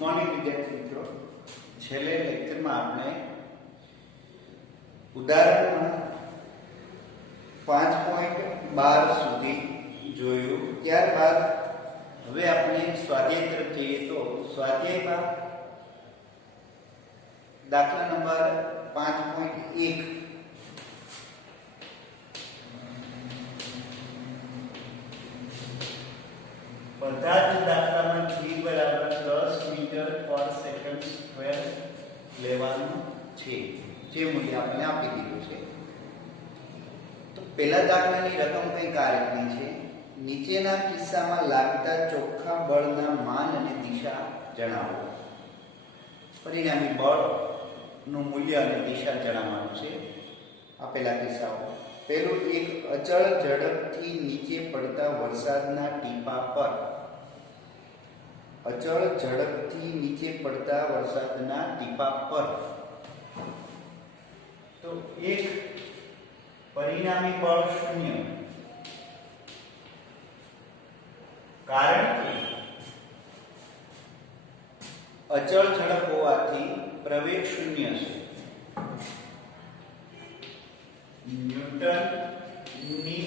Morning વિદ્યાર્થી મિત્રો, છેલ્લે લેક્ચરમાં આપણે ઉદાહરણમાં 5.12 સુધી જોયું. ત્યારબાદ હવે આપણે સ્વાધ્યાય તરફ જઈએ. તો સ્વાધ્યાયમાં દાખલા નંબર 5.1 બધા જ દાખલામાં g બરાબર 10 મીટર પર સેકન્ડ સ્ક્વેર લેવાનું છે, જે મૂલ્ય આપણે આપી દીધું છે. તો પહેલા દાખલાની રકમ કંઈક આ રીતની છે. નીચેના કિસ્સામાં લાગતા ચોખ્ખા બળના માન અને દિશા જણાવો. પરિણામી બળનું મૂલ્ય અને દિશા જણાવવાનું છે. આપેલા કિસ્સાઓ. પહેલું, એક અચળ ઝડપથી નીચે પડતા વરસાદના ટીપા પર. અચળ ઝડપથી નીચે પડતા વરસાદના ટીપા પર. તો એક પરિણામી બળ 0, કારણ કે અચળ ઝડપ હોવાથી પ્રવેગ 0 છે. ન્યૂટનની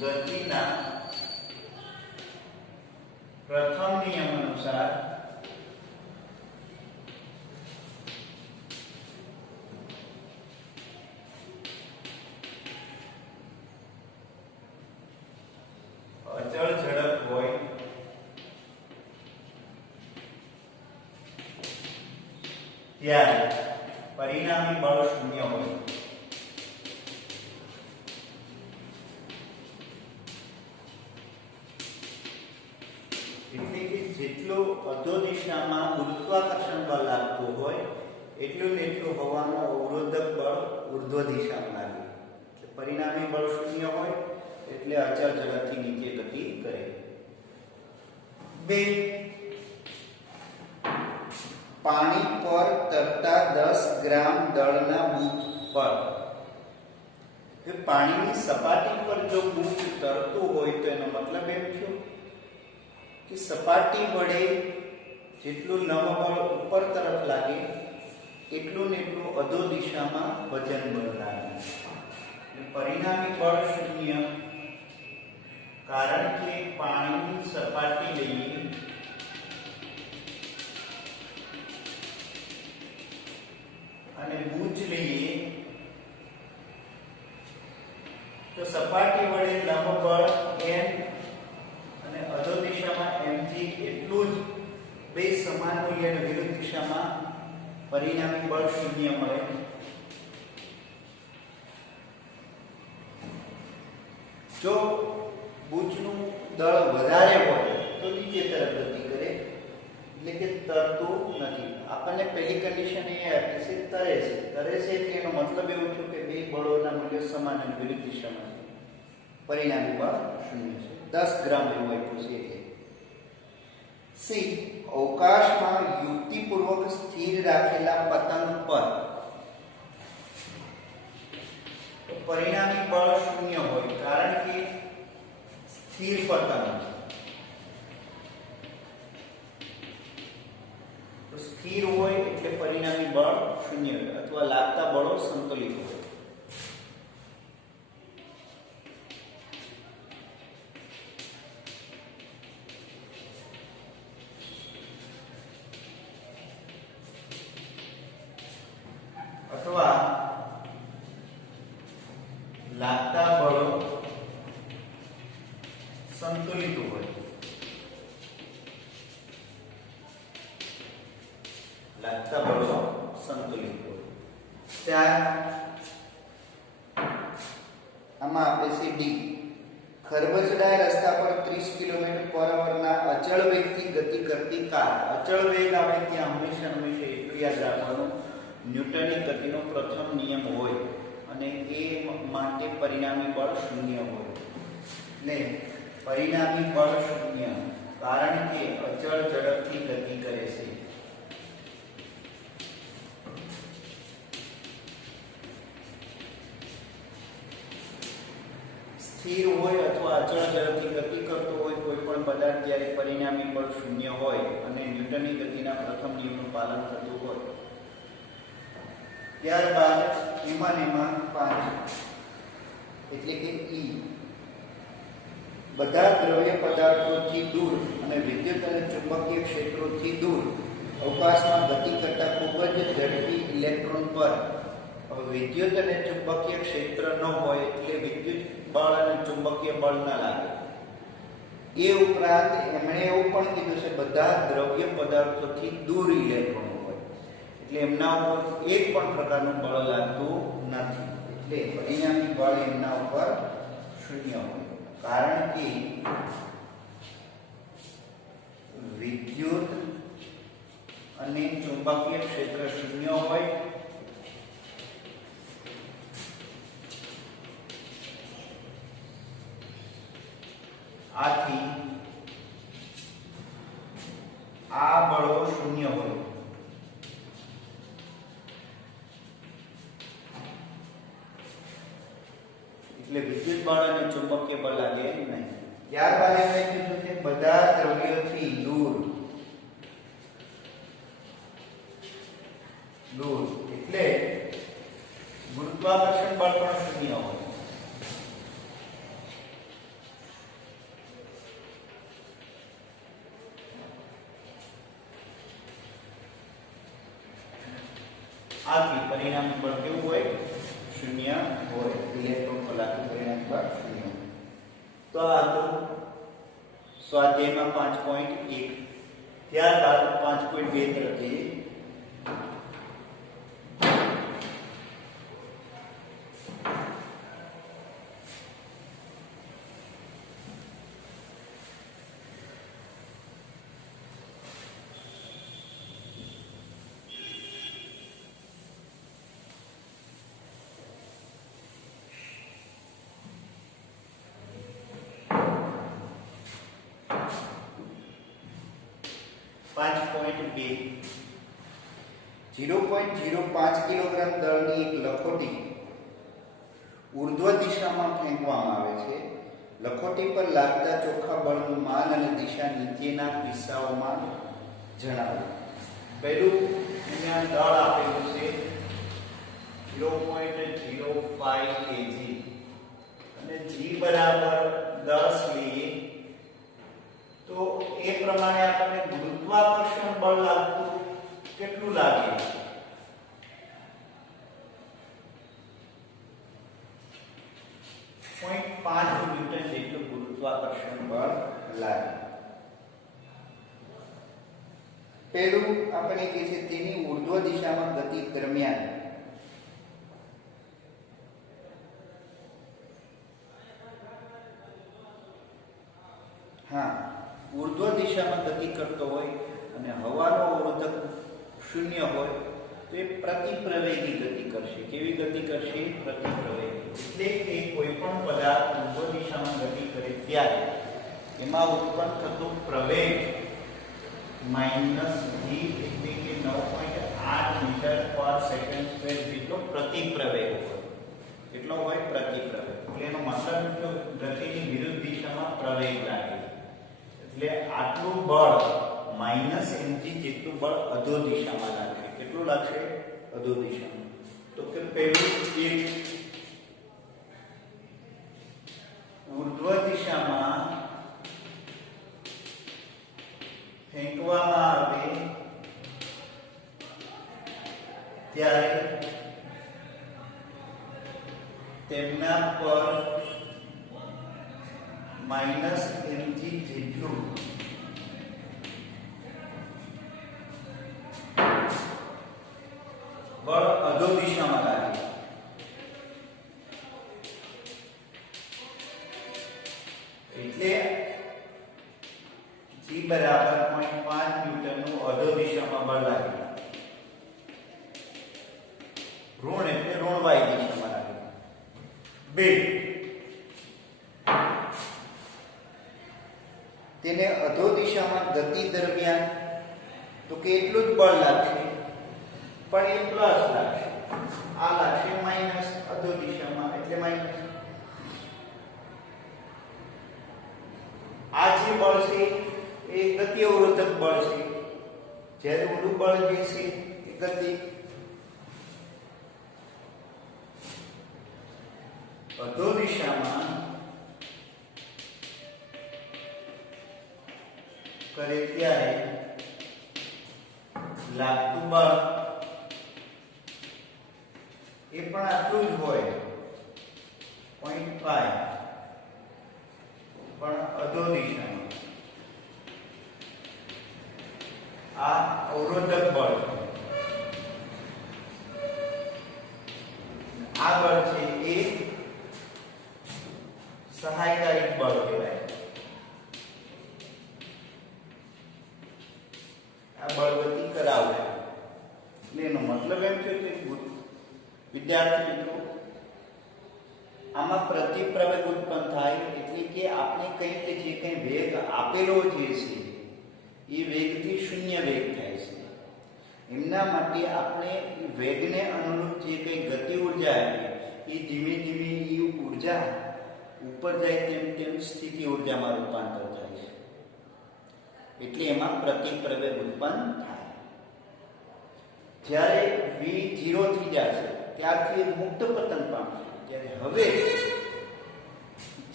ગતિના પ્રથમ નિયમ અનુસાર અચળ ઝડપ હોય ત્યારે પરિણામી બળ 0 હોય. એટલે કે જેટલો અધો દિશામાં ગુરુત્વાકર્ષણ બળ લાગતું હોય એટલું ને એટલું હવાનો અવરોધક બળ ઉર્ધ્વ દિશામાં લાગે. એટલે પરિણામી બળ 0 હોય એટલે અચળ ઝડપથી નીચે ગતિ કરે. 2, પાણી પર તરતા 10 ગ્રામ દળના બૂચ પર. પાણીની સપાટી પર જો બૂચ તરતું હોય તો એનો મતલબ એમ થયો કે સપાટી વડે જેટલું લંબબળ ઉપર તરફ લાગે એટલું ને એટલું અધો દિશામાં વજન બળ લાગે. પરિણામી બળ 0, કારણ કે પાણીની સપાટી લઈએ અને બૂચ લઈએ તો સપાટી વડે લંબબળ m અને અધો દિશામાં mg એટલું જ બે સમાન મૂલ્યને વિરુદ્ધ દિશામાં પરિણામી બળ 0 મળે. જો બૂચનું દળ વધારે હોય તો નીચે તરફ ગતિ કરે, એટલે કે તરતું નથી. આપણને પહેલી કન્ડિશન એ આપી છે તરે છે. તરે છે એટલે એનો મતલબ એવો છે કે બે બળોના મૂલ્યો સમાન અને વિરુદ્ધ દિશામાં છે. પરિણામી બળ 0 છે. 10 ગ્રામ એવું આપ્યું છે. એટલે સી, અવકાશમાં યુક્તિપૂર્વક સ્થિર રાખેલા પતંગ પર. તો પરિણામી બળ 0 હોય, કારણ કે સ્થિર પતંગ. તો સ્થિર હોય એટલે પરિણામી બળ 0 હોય, અથવા લાગતા બળો સંતુલિત હોય. અથવા લાગતા બળો સંતુલિત હોય. લાગતા બળો સંતુલિત હોય. ત્યાં આમાં આપે છે ડી. ખરબચડા રસ્તા પર 30 કિલોમીટર/h ના અચળ વેગથી ગતિ કરતી કાર. અચળ વેગ આવે ત્યાં હંમેશા એટલું યાદ રાખવાનું, ન્યૂટનની ગતિનો પ્રથમ નિયમ હોય અને એ માટે પરિણામી બળ 0 હોય. એટલે પરિણામી બળ 0, કારણ કે અચળ ઝડપથી ગતિ કરે છે. સ્થિર હોય અથવા અચળ ઝડપથી ગતિ કરતો હોય કોઈ પણ પદાર્થ જ્યારે પરિણામી બળ શૂન્ય હોય અને ન્યૂટનની ગતિના પ્રથમ નિયમનું પાલન થતું હોય, ત્યારબાદ એમાં 5 એટલે કે E બધા દ્રવ્ય પદાર્થોથી દૂર અને વિદ્યુત અને ચુંબકીય ક્ષેત્રોથી દૂર અવકાશમાં ગતિ કરતા ખૂબ જ ઝડપી ઇલેક્ટ્રોન પર વિદ્યુત અને ચુંબકીય ક્ષેત્ર ન હોય એટલે વિદ્યુત બળ અને ચુંબકીય બળ ન લાગે. એ ઉપરાંત એમણે એવું પણ કીધું છે બધા દ્રવ્ય પદાર્થોથી દૂર ઇલેક્ટ્રોન હોય એટલે એમના ઉપર એક પણ પ્રકારનું બળ લાગતું નથી. એટલે પરિણામી બળ એમના ઉપર શૂન્ય હોય, કારણ કે વિદ્યુત અને ચુંબકીય ક્ષેત્ર શૂન્ય હોય આથી આ બળો શૂન્ય હોય. એટલે વિદ્યુત બળ અને ચુંબકીય બળ લાગે નહીં. ત્યારબાદ એમણે કીધું કે બધા દ્રવ્યોથી દૂર એટલે ગુરુત્વાકર્ષણ બળ પણ શૂન્ય હોય. આથી પરિણામી બળ કેવું હોય? શૂન્ય હોય. ઇલેક્ટ્રોન કલાકનું પરિણામી બળ શૂન્ય હોય. તો આ હતું સ્વાધ્યાયમાં 5.1. ત્યારબાદ 5.2 તરફ જઈએ. जीरो पॉइंट 0.05 किलोग्राम दळनी एक लखोटी ऊर्ध्व दिशा में फेंकवामां आवे छे. लखोटी पर लागता ચોખ્ખા બળનું માન અને દિશા નીચેના કિસ્સાઓમાં જણાવો. પહેલું અહીંયા દળ આપેલું છે 0.05 kg અને g બરાબર 10 લઈએ તો એ પ્રમાણે આપણને ગુરુત્વાકર્ષણ બળ લાગતું કેટલું લાગે? 0.5 ન્યૂટન જેટલું ગુરુત્વાકર્ષણ બળ લાગે. પહેલું આપણે કહે છે તેની ઊર્ધ્વ દિશામાં ગતિ દરમિયાન ઊર્ધ્વ દિશામાં ગતિ કરતો હોય અને હવાનો અવરોધક શૂન્ય હોય તો એ પ્રતિપ્રવેગી ગતિ કરશે. કેવી ગતિ કરશે? પ્રતિપ્રવેગી. એટલે કે કોઈ પણ પદાર્થ ઊર્ધ્વ દિશામાં ગતિ કરે ત્યારે એમાં ઉત્પન્ન થતો પ્રવેગ -g એટલે કે 9.8 મીટર પર સેકન્ડ સ્ક્વેર જેટલો પ્રતિપ્રવેગ હોય. કેટલો હોય? પ્રતિપ્રવેગ. એટલે એનો મતલબ કે ગતિની વિરુદ્ધ દિશામાં પ્રવેગ લાગે. એટલે આટલું બળ -mg જેટલું બળ અધો દિશામાં લાગશે. કેટલું લાગશે? અધો દિશામાં. તો કે પહેલું એક ઊર્ધ્વ દિશામાં ફેંકવામાં આવે ત્યારે તેમના પર -mg જેટલું બળ અધો દિશામાં લાગે. એટલે g બરાબર 0.5 ન્યૂટન નું અધો દિશામાં બળ લાગે. ઋણ એટલે ઋણવાય દિશામાં લાગે. 2 તેને અધો દિશામાં ગતિ દરમિયાન તો કેટલું જ બળ લાગશે પણ એ પ્લસ લાગશે. આ લાગશે માઈનસ અધો દિશામાં એટલે માઈનસ. આ જે બળ પ્રતિ અવરોધક બળ છે, જ્યારે ઓલું બળ જે છે એ ગતિ અધો દિશામાં કરે ત્યારે લાગતું બળ એ પણ આટલું જ હોય 0.5, પણ અધો દિશામાં આ અવરોધક બળ છે. આ બળ છે એ સહાયકારી બળ કહેવાય. આ બળ ગતિ કરાવે. એનો મતલબ એમ છે કે વિદ્યાર્થી મિત્રો, આમાં પ્રતિપ્રવેગ ઉત્પન્ન થાય, એટલે કે આપણે કંઈ કે જે કંઈ વેગ આપેલો જે છે એ વેગથી શૂન્ય વેગ થાય છે. એમના માટે આપણે વેગને અનુરૂપ જે કંઈ ગતિ ઉર્જા આપી એ ધીમે ધીમે એ ઉર્જા ઉપર જાય તેમ તેમ સ્થિતિ ઉર્જામાં રૂપાંતર થાય છે. એટલે એમાં પ્રતિપ્રવેગ ઉત્પન્ન થાય. જ્યારે v 0 થઈ જશે ત્યારથી મુક્ત પતન પામશે. ત્યારે હવે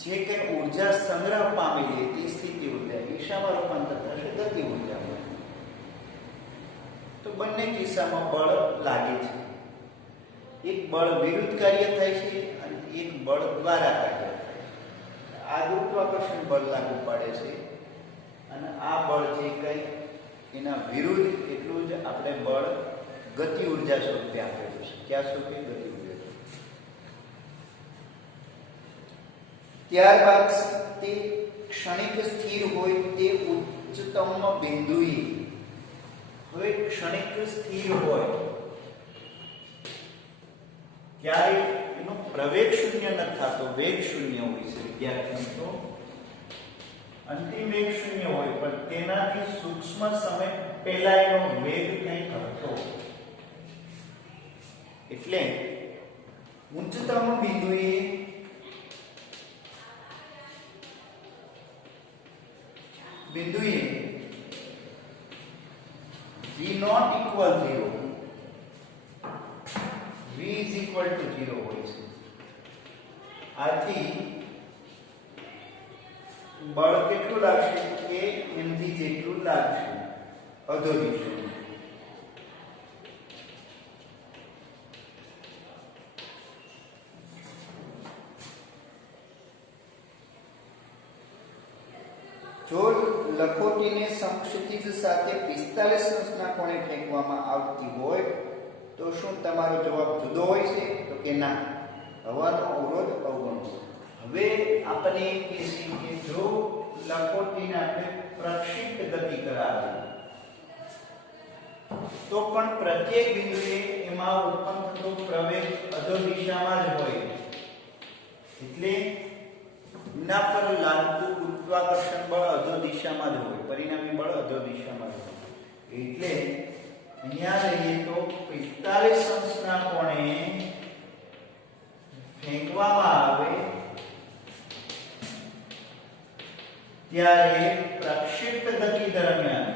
જે કંઈ ઉર્જા સંગ્રહ પામેલી તે સ્થિતિ ઉર્જા દિશામાં રૂપાંતર થશે ગતિ ઉર્જામાં. તો બંને કિસ્સામાં બળ લાગે છે. એક બળ વિરુદ્ધ કાર્ય થાય છે અને એક બળ દ્વારા કાર્ય થાય છે. આ ગુરુત્વાકર્ષણ બળ લાગુ પાડે છે અને આ બળ જે કંઈ એના વિરુદ્ધ એટલું જ આપણે બળ ગતિ ઉર્જા સ્વરૂપે આપેલું છે. ક્યાં સ્વરૂપે? ગતિ ઉર્જા. ત્યારબાદ તે ક્ષણિક સ્થિર હોય તે ઉચ્ચતમ બિંદુએ, હવે ક્ષણિક સ્થિર હોય ત્યારે એનો પ્રવેગ શૂન્ય નથી થતો, વેગ શૂન્ય હોય છે વિદ્યાર્થી મિત્રો. અંતિમ વેગ શૂન્ય હોય પણ તેનાથી સૂક્ષ્મ સમય પહેલા એનો વેગ કંઈક હતો. એટલે ઉચ્ચતમ બિંદુએ v not equal 0, v is equal to 0 હોય છે. આથી બળ કેટલું લાગશે કે mg જેટલું લાગશે અધો દિશામાં. જો લખોટીને સમક્ષિતિજ સાથે 45 અંશના કોણે ફેંકવામાં આવતી હોય તો શું તમારો જવાબ જુદો હોય છે? તો કે ના, હવાનો અવરોધ અવગણો. હવે આપણે એમ કહીએ કે જો લખોટીને આપણે પ્રક્ષિપ્ત ગતિ કરાવે તો પણ પ્રત્યેક બિંદુએ એમાં ઉત્પન્ન થતો પ્રવેગ અધો દિશામાં જ હોય. એટલે એના પર લાગતું ગુરુત્વાકર્ષણ બળ અધો દિશામાં જ હોય, પરિણામી બળ અધો દિશામાં જ હોય. એટલે અહીંયા લઈએ તો 45 અંશના કોણે ફેંકવામાં આવે ત્યારે પ્રક્ષિપ્ત ગતિ દરમિયાન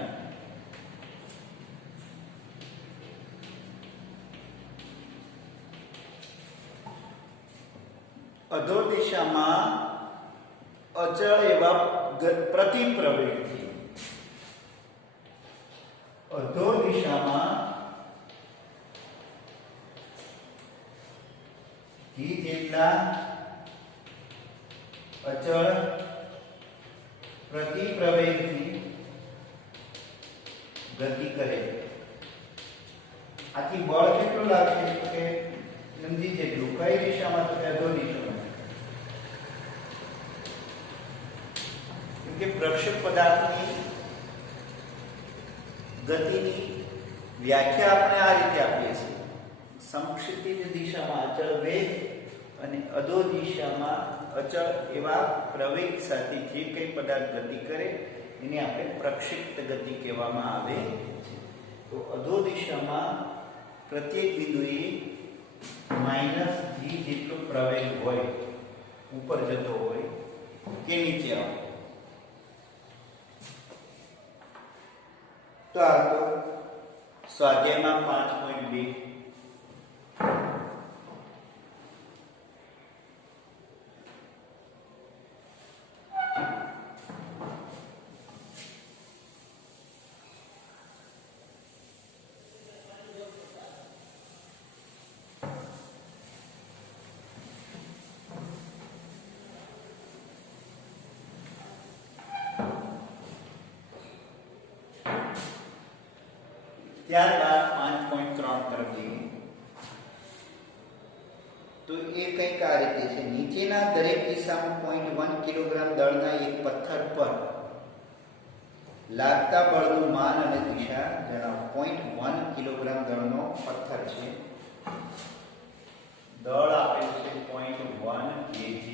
અધો દિશામાં અચળ એવા પ્રતિપ્રવેગથી અધો દિશામાં v જેટલા અચળ પ્રતિપ્રવેગથી ગતિ કરે. આથી બળ કેટલું લાગશે કે mg જેટલું. કઈ દિશામાં? તો અધો દિશામાં. કે પ્રક્ષેપ પદાર્થની ગતિની વ્યાખ્યા આપણે આ રીતે આપીએ છીએ: સમક્ષિતિજ દિશામાં અચળ વેગ અને અધો દિશામાં અચળ એવા પ્રવેગ સાથે જે કંઈ પદાર્થ ગતિ કરે એને આપણે પ્રક્ષિપ્ત ગતિ કહેવામાં આવે છે. તો અધો દિશામાં પ્રત્યેક બિંદુએ -g જેટલો પ્રવેગ હોય, ઉપર જતો હોય કે નીચે આવે. તો આ તો સ્વાધ્યાયમાં 5.2 ત્યારબાદ 5.3 તરફ જઈએ તો એ કંઈક આ રીતે છે. નીચેના દરેક કિસ્સામાં 0.1 કિલોગ્રામ દળના એક પથ્થર પર લાગતા બળનું માન અને દિશા જણાવો. 0.1 કિલોગ્રામ દળનો પથ્થર છે, દળ આપેલું છે 0.1 kg,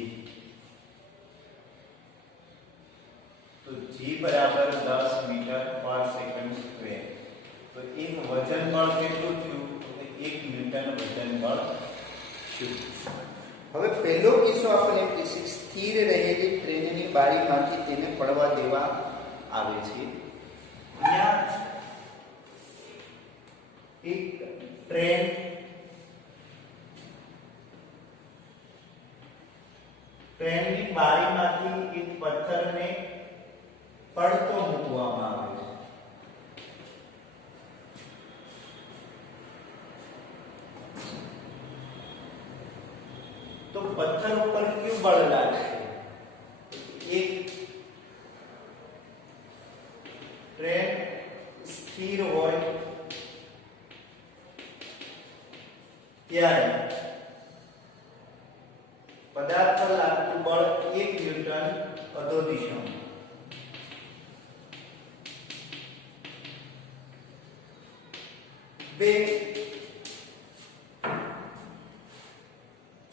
તો g બરાબર 10 મીટર પર સેકન્ડ સ્ક્વેર. તો એક વજન બળ કેટલું થયું? તો 1 ન્યૂટન વજન બળ થયું. હવે પહેલો કિસ્સો આપણે એમ કે સ્થિર રહેલી ટ્રેનની બારીમાંથી તેને પડવા દેવા આવે છે. અહીંયા એક ટ્રેનની બારીમાંથી એક પથ્થરને પડતો મૂકવામાં આવે છે. તો પથ્થર ઉપર ક્યુ બળ લાગશે? એક ટ્રેન સ્થિર હોય ત્યારે પદાર્થ પર લાગતું બળ 1 ન્યૂટન અધો દિશામાં. બે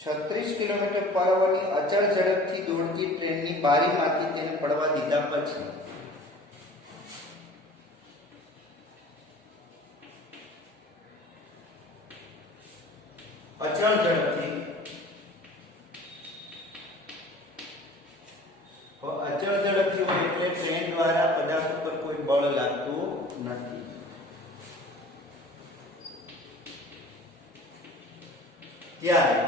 36 કિલોમીટર પર અવરની અચળ ઝડપથી દોડતી ટ્રેનની બારીમાંથી તેને પડવા દીધા પછી અચળ ઝડપથી હોય એટલે ટ્રેન દ્વારા પદાર્થ ઉપર કોઈ બળ લાગતું નથી. ત્યારે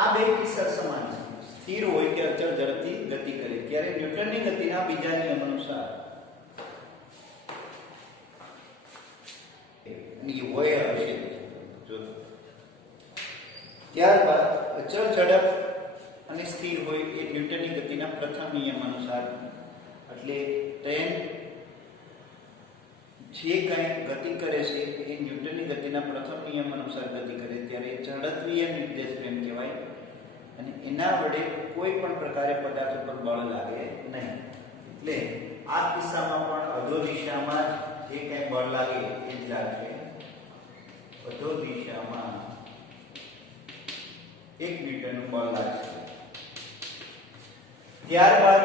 આ બે કિસ્સા સમાન છે. સ્થિર હોય કે અચળ ઝડપથી ગતિ કરે ત્યારે ન્યૂટનની ગતિના બીજા નિયમ અનુસાર હોય હશે. જો ત્યારબાદ અચળ ઝડપ અને સ્થિર હોય એ ન્યૂટનની ગતિના પ્રથમ નિયમ અનુસાર, એટલે ટ્રેન જે કંઈ ગતિ કરે છે એ ન્યૂટનની ગતિના પ્રથમ નિયમ અનુસાર ગતિ કરે ત્યારે જડત્વીય નિર્દેશ ટ્રેન કહેવાય અને એના વડે કોઈ પણ પ્રકારે પદાર્થ ઉપર બળ લાગે નહીં. એટલે આ કિસ્સામાં પણ અધો દિશામાં જે કંઈ બળ લાગે એ જ લાગશે. અધો દિશામાં 1 ન્યૂટનનું બળ લાગશે. ત્યારબાદ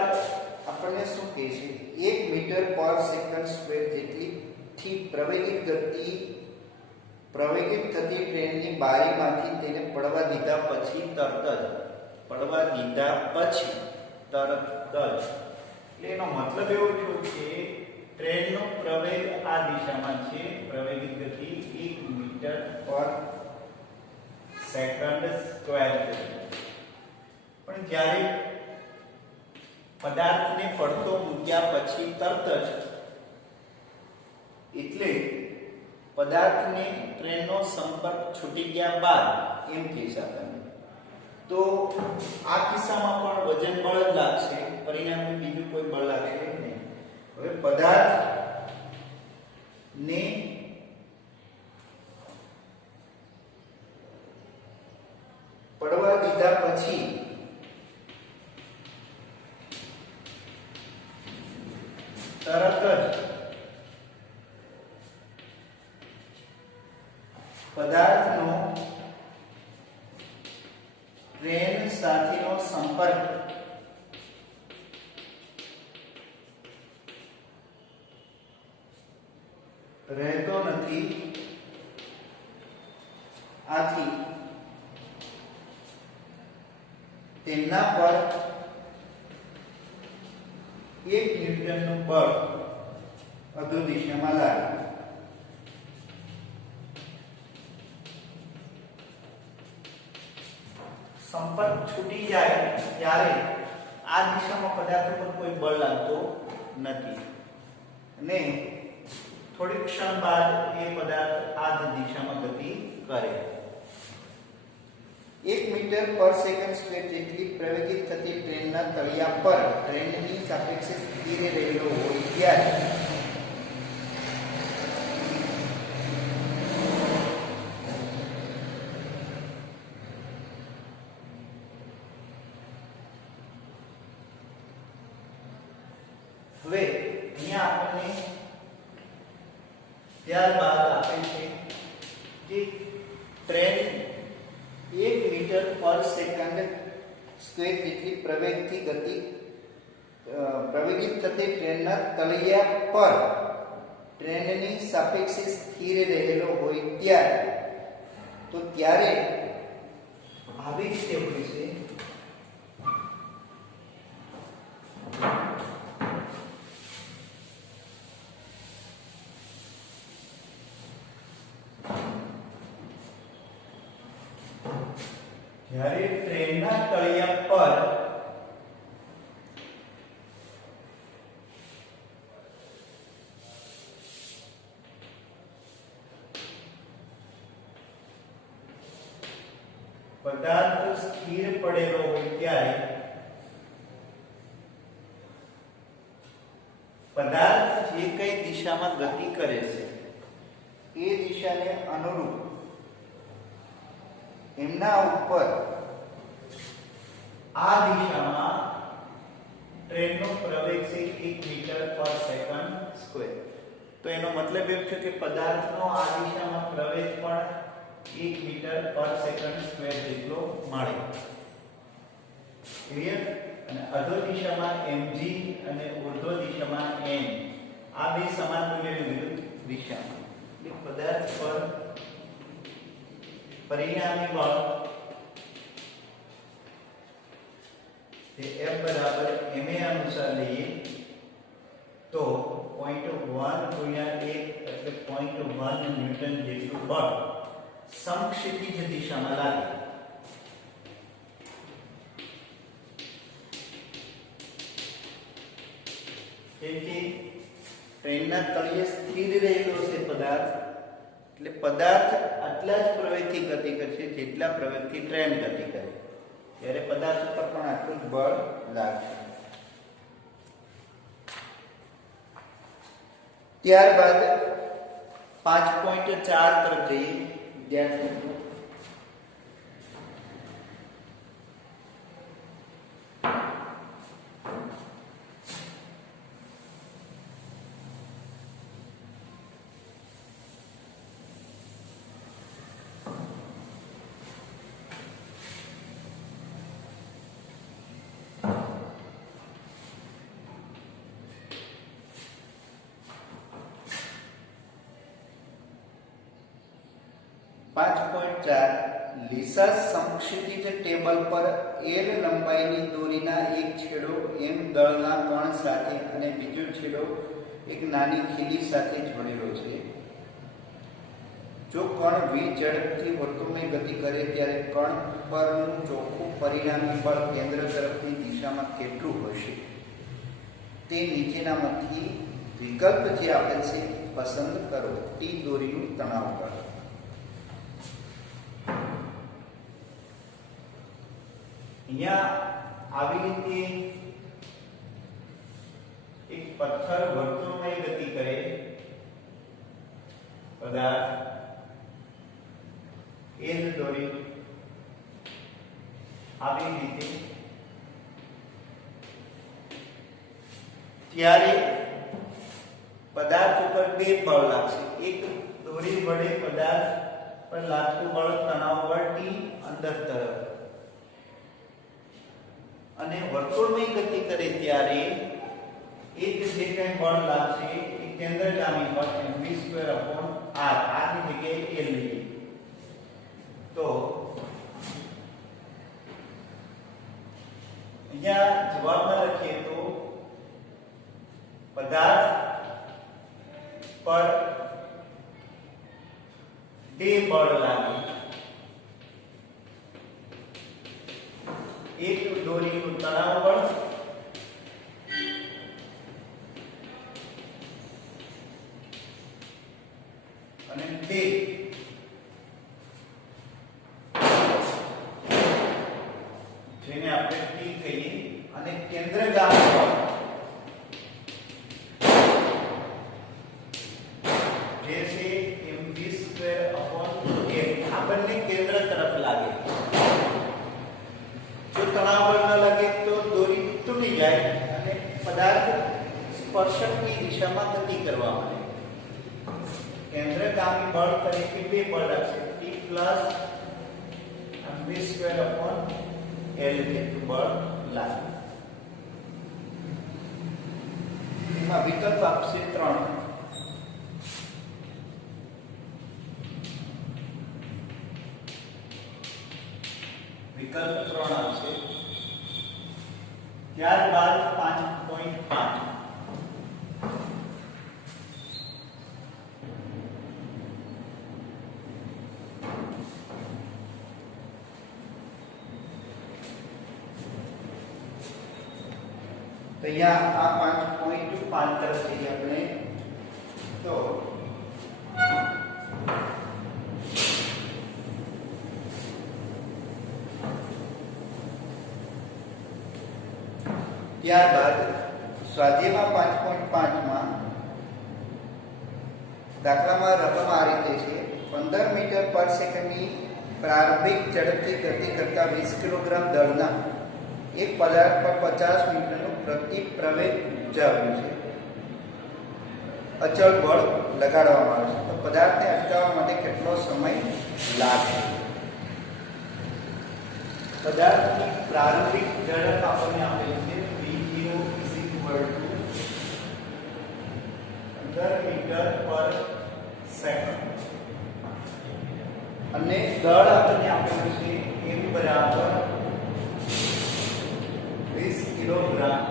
આપણને શું કહે છે? 1 મીટર પર સેકન્ડ સ્ક્વેર જેટલી થી પ્રવેગિત થતી ટ્રેનની બારીમાંથી તેને પડવા દીધા પછી તરત જ એટલે એનો મતલબ એવો થયો કે ટ્રેનનો પ્રવેગ આ દિશામાં છે, પ્રવેગિત ગતિ 1 મીટર પર સેકન્ડ સ્ક્વેર છે. પણ જ્યારે પદાર્થને પડતો મૂક્યા પછી તરત જ, એટલે પદાર્થને ટ્રેનનો સંપર્ક છૂટી ગયા બાદ એમ કહી શકાય. તો આ કિસ્સામાં પણ વજન બળ જ લાગશે, પરિણામે બીજું કોઈ બળ લાગશે નહીં. હવે પદાર્થને પડવા દીધા પછી તરત જ પદાર્થનો ટ્રેન સાથેનો સંપર્ક રહેતો નથી. આથી તેમના પર 1 ન્યૂટનનું બળ અધુ દિશામાં લાગે. સંપર્ક છૂટી જાય ત્યારે આ દિશામાં પદાર્થ પર કોઈ બળ લાગતો નથી અને થોડી ક્ષણ બાદ એ પદાર્થ આ જ દિશામાં ગતિ કરે. 1 મીટર પર સેકન્ડ સ્ક્વેર જેટલી પ્રવેગિત થતી ટ્રેનના તળિયા પર ટ્રેનની સાપેક્ષે સ્થિર રહેલો હોય ત્યારે હવે અહીંયા આપણને ત્યારબાદ આપે છે કે ટ્રેન 1 મીટર પર સેકન્ડ સ્ક્વેર જેટલી પ્રવેગિત થતી ટ્રેનના તળિયા પર ટ્રેનની સાપેક્ષે સ્થિર રહેલો હોય ત્યારે તો ત્યારે આવી રીતે હોય છે. જ્યારે ટ્રેનના તળિયા પર પદાર્થ સ્થિર પડેલો હોય ત્યારે પદાર્થ જે કઈ દિશામાં ગતિ કરે છે એ દિશાને અનુરૂપ એમના ઉપર આ દિશામાં ટ્રેનનો પ્રવેગ છે 1 મીટર પર સેકન્ડ સ્ક્વેર. તો એનો મતલબ એમ છે કે પદાર્થનો આ દિશામાં પ્રવેગ પણ 1 મીટર પર સેકન્ડ સ્ક્વેર જેટલો મળે. ક્લિયર? અને અધો દિશામાં mg અને ઉર્ધ્વ દિશામાં n આ બે સમાન મૂલ્યની વિરુદ્ધ દિશામાં. એટલે પદાર્થ પર પરિણામી બળ એ F બરાબર ma અનુસાર લઈએ તો 0.1 ગુણ્યા 1 એટલે 0.1 ન્યૂટન જેટલું બળ સમક્ષિતિજ દિશામાં લાગે. તેથી ટ્રેનના તળિયે સ્થિર રહેલો છે પદાર્થ એટલે પદાર્થ આટલા જ પ્રવેગથી ગતિ કરશે જેટલા પ્રવેગથી ટ્રેન ગતિ કરે ત્યારે પદાર્થ પર પણ આટલું જ બળ લાગશે. ત્યારબાદ 5.4 તરફ જઈએ. વિદ્યાર્થી 5.4 લીસા સમક્ષિતિજ ટેબલ પર L લંબાઈની દોરીના એક છેડો M દળના કણ સાથે અને બીજો છેડો એક નાની ખીલી સાથે જોડેલો છે. જો કણ v ઝડપથી વર્તુળની ગતિ કરે ત્યારે કણ પરનું ચોખ્ખું પરિણામી બળ કેન્દ્ર તરફની દિશામાં કેટલું હશે તે નીચેનામાંથી વિકલ્પ જે આપેલ છે પસંદ કરો. T દોરીનું તણાવ બળ. અહીંયા આવી રીતે એક પથ્થર વર્તુળમય ગતિ કરે પદાર્થ L દોરી આવી રીતે ત્યારે પદાર્થ ઉપર બે બળ લાગશે. એક દોરી વડે પદાર્થ પર લાગતું બળ તણાવ બળ T અંદર તરફ અને વર્તુળમય ગતિ કરે ત્યારે એક જે કંઈ બળ લાગશે એ કેન્દ્રગામી બળ mv²/r આની જગ્યાએ L લઈએ તો અહીંયા જવાબમાં લખીએ તો પદાર્થ પર બે બળ લાગે. એક દોરીનું તણાવ બળ અને બે જેને આપણે ટી કહીએ અને કેન્દ્રગામી બળ જે છે mv²/L આ બંને કેન્દ્ર તરફ લાગે. જો તણાવ બળ ન લાગે તો દોરી તૂટી જાય અને પદાર્થ સ્પર્શકની દિશામાં ગતિ કરવા માંડે. કેન્દ્રગામી બળ તરીકે બે બળ લાગશે, T પ્લસ mv²/L જેટલું બળ લાગે. એમાં વિકલ્પ આપશે 3. વિકલ્પ 3 આવશે. ત્યારબાદ 5.5 तो यहाँ आ 5.5 तरफ जइए अपने तो ત્યારબાદ સ્વાધ્યાયમાં 5.5 માં દાખલામાં રકમ આ રીતે છે. 15 મીટર પર સેકન્ડની પ્રારંભિક ઝડપથી ગતિ કરતા 20 કિલોગ્રામ દળના એક પદાર્થ પર 50 મીટરનું પ્રતિ પ્રવેગ ઉપજાવ્યું છે. અચળ બળ લગાડવામાં આવે છે. તો પદાર્થને અટકાવવા માટે કેટલો સમય લાગશે? પદાર્થની પ્રારંભિક ઝડપ આપણને આપેલી છે v0 15 મીટર પર સેકન્ડ અને દળ આપણને આપેલું છે m બરાબર 20 કિલોગ્રામ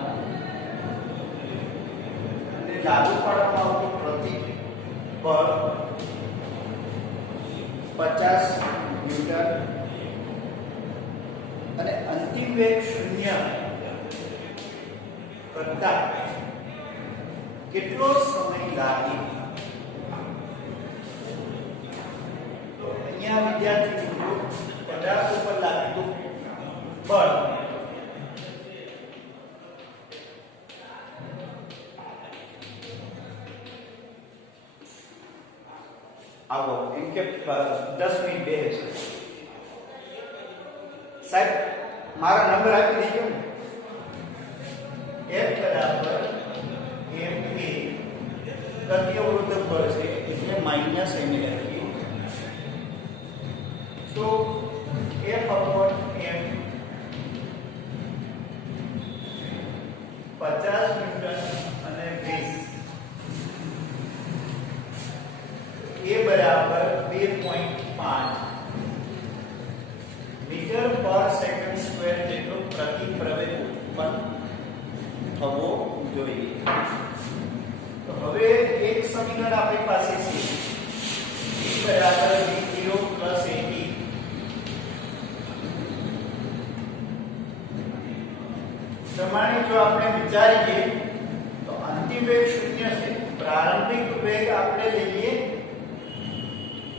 અને લાગુ પાડવામાં આવતું પ્રતિબળ 50 ન્યૂટન અને અંતિમ વેગ 0 કરતા કેટલો સમય લાગે? તો અહીંયા વિદ્યાર્થી મિત્રો પદાર્થ ઉપર લાગતું બળ આવો એમ કે 10 મિનિટ બે છે. સાહેબ મારા નંબર આપી દેજો ને. F બરાબર ma પ્રત્યવર્ધક બળ છે એટલે માઈનસ m લખીએ. તો F/m 50 ન્યૂટન અને 20 a બરાબર 2.5 મીટર પર સેકન્ડ સ્ક્વેર જેટલો પ્રતિ પ્રવેગ ઉત્પન્ન થવો જોઈએ. તો હવે એક સમીકરણ આપણી પાસે છે E બરાબર v0 પ્લસ at. પ્રમાણે જો આપણે વિચારીએ તો અંતિમ વેગ 0 છે. પ્રારંભિક વેગ આપણે લઈએ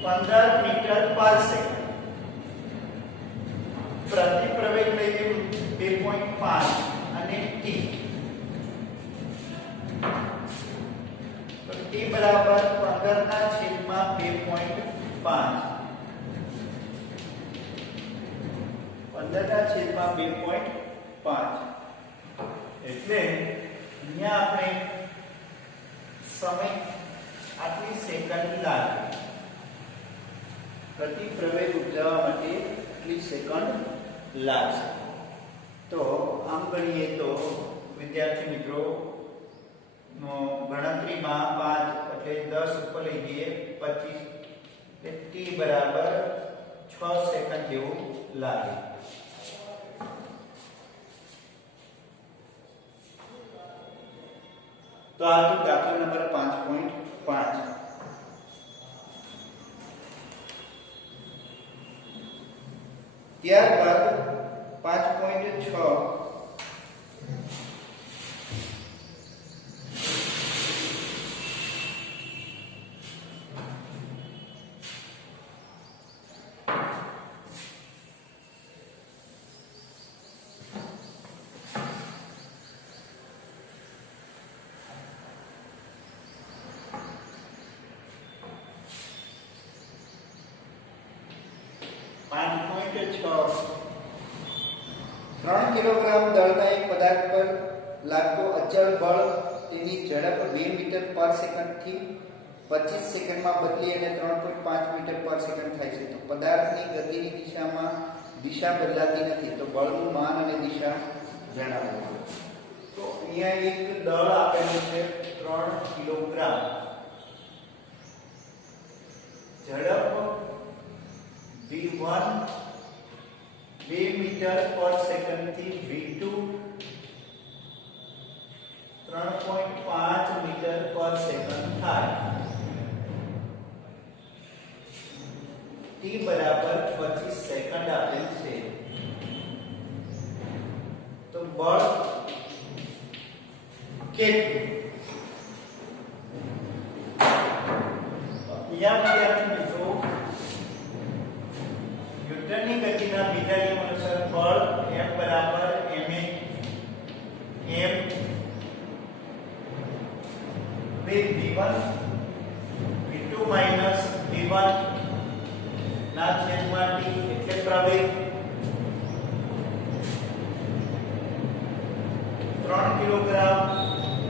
15 મીટર પર સેકન્ડ. પ્રતિ પ્રવેગ લઈએ 2.5 અને t. તો t બરાબર 15/2.5 15/2.5 એટલે અહીંયા આપણે સમય આટલી સેકન્ડ લાગે. પ્રતિ પ્રવેગ ઉપજાવવા માટે આટલી સેકન્ડ લાગશે. તો આમ ગણીએ તો વિદ્યાર્થી મિત્રો ગણતરીમાં 5 એટલે 10 ઉપર લઈ જઈએ 25 એટલે t બરાબર 6 સેકન્ડ જેવું લાગે. તો આ દાખલા નંબર 5.5 ત્યારબાદ 5.6 3 કિલોગ્રામ દળના એક પદાર્થ પર લાગતો અચળ બળ તેની ઝડપ 2 મીટર પર સેકન્ડથી 25 સેકન્ડમાં બદલી અને 3.5 મીટર પર સેકન્ડ થાય છે. તો પદાર્થની ગતિની દિશા બદલાતી નથી. તો બળનું માન અને દિશા જણાવો. તો અહીંયા એક દળ આપેલું છે 3 કિલોગ્રામ, ઝડપ v1 2 મીટર પર સેકન્ડ થી v2 3.5 મીટર પર સેકન્ડ થાય. t બરાબર 25 સેકન્ડ આપેલ છે. તો બળ કેટલું? વિદ્યાર્થી મિત્રો, ન્યૂટનની ગતિના બીજા નિયમ અનુસાર બળ F બરાબર ma m with v1 v2 minus v1 ના છેદમાં t એટલે પ્રવેગ 3 કિલોગ્રામ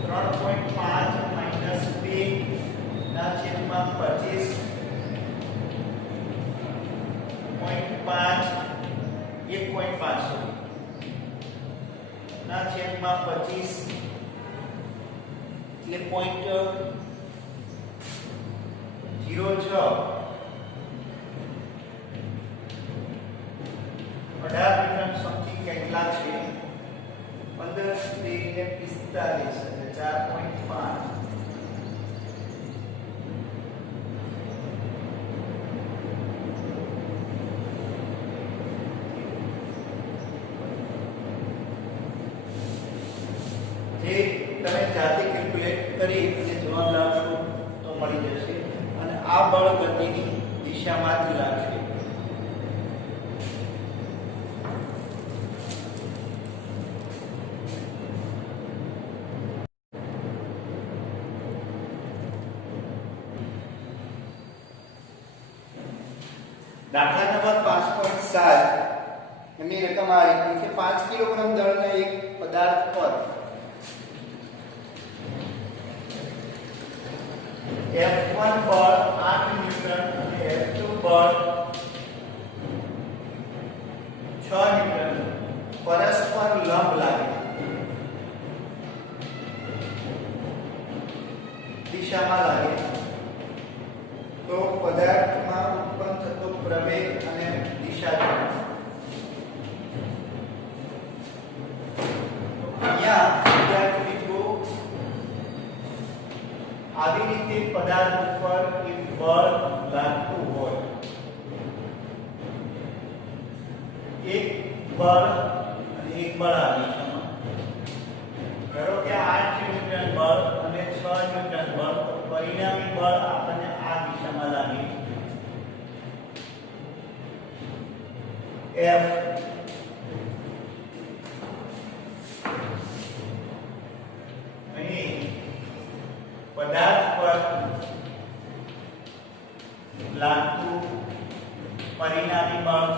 3.5 minus 2 ના છેદમાં 25 1.5 ના છેદમાં 25 એટલે 0.06 18 મીટર સમથિંગ કેટલા છે? 15 ડિગ્રી 45 એટલે 4.5. જે તમે જાતે કેલ્ક્યુલેટ કરી અને જવાબ લાવશો તો મળી જશે. અને આ બળ ગતિની દિશામાંથી લાગશે. દાખલા નંબર 5.7 એની રકમ આ રીતની છે. 5 કિલોગ્રામ દળના એક પદાર્થ પર F1 બળ 8 ન્યૂટન અને F2 બળ 6 ન્યૂટન પરસ્પર લંબ લાગે દિશામાં લાગે તો પદાર્થમાં ઉત્પન્ન થતો પ્રવેગ અને દિશા જણાવો. અહીંયા વિદ્યાર્થી મિત્રો આવી રીતે પદાર્થ ઉપર એક બળ લાગતું હોય, એક બળ અને એક બળ આ દિશામાં, ધારો કે 8 ન્યૂટન બળ અને 6 ન્યૂટન બળ, તો પરિણામી બળ આપણને આ દિશામાં લાગે F. અહીં પદાર્થ પર લાગતું પરિણામી બળ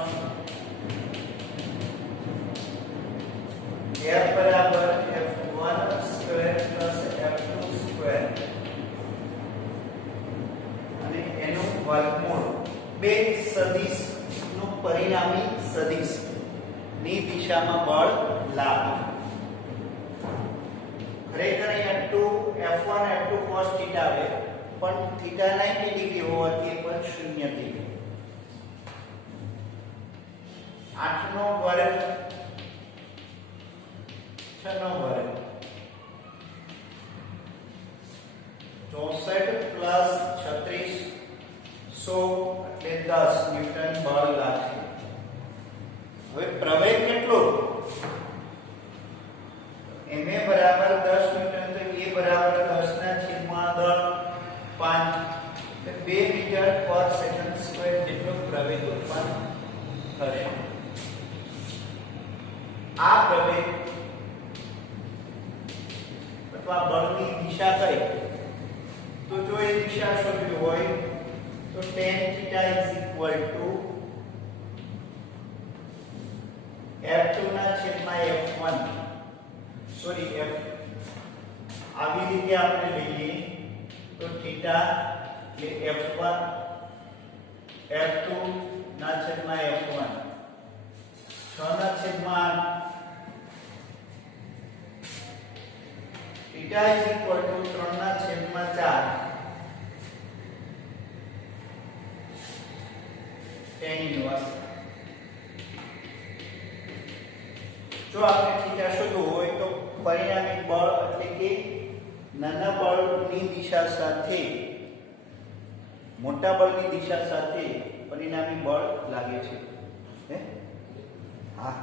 F બરાબર F1 square plus F2 square અને એનું વર્ગમૂળ. બે સદિશ નું પરિણામી સદિશ ની દિશામાં બળ લાગે. ખરેખર અહીંયા 2 F1 F2 cos θ આવે, પણ θ 90 ડિગ્રી હોવાથી પણ 0 થઈ ગયું. 8 નો વર્ગ 6 નો વર્ગ 64 પ્લસ 36 100 એટલે 10 ન્યૂટન બળ લાગશે. પ્રવેગ કેટલો ma બરાબર 10 ન્યૂટન તો a બરાબર 10 ના છેદમાં 5 2 મીટર પર સેકન્ડ સ્ક્વેર જેટલો પ્રવેગ ઉત્પન્ન થશે આ પ્રવેગ અથવા બળની દિશા કઈ તો જો એ દિશા શોધવી હોય તો tan theta is equal to f2 ના છેદમાં f1 સોરી f આવી રીતે આપણે લઈએ તો થીટા એટલે f1 f2 ના છેદમાં f1 6 ના છેદમાં theta is equal to 3 ના છેદમાં 4 tan inverse જો આપણે થીટા શોધવું હોય તો પરિણામી બળ એટલે કે નાના બળની દિશા સાથે મોટા બળની દિશા સાથે પરિણામી બળ લાગે છે હે હા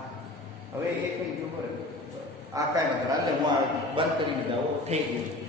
હવે એક મિનિટ ઉપર આ કાંઈ નથી હાલે હું આ બંધ કરી દઉં થઈ ગયું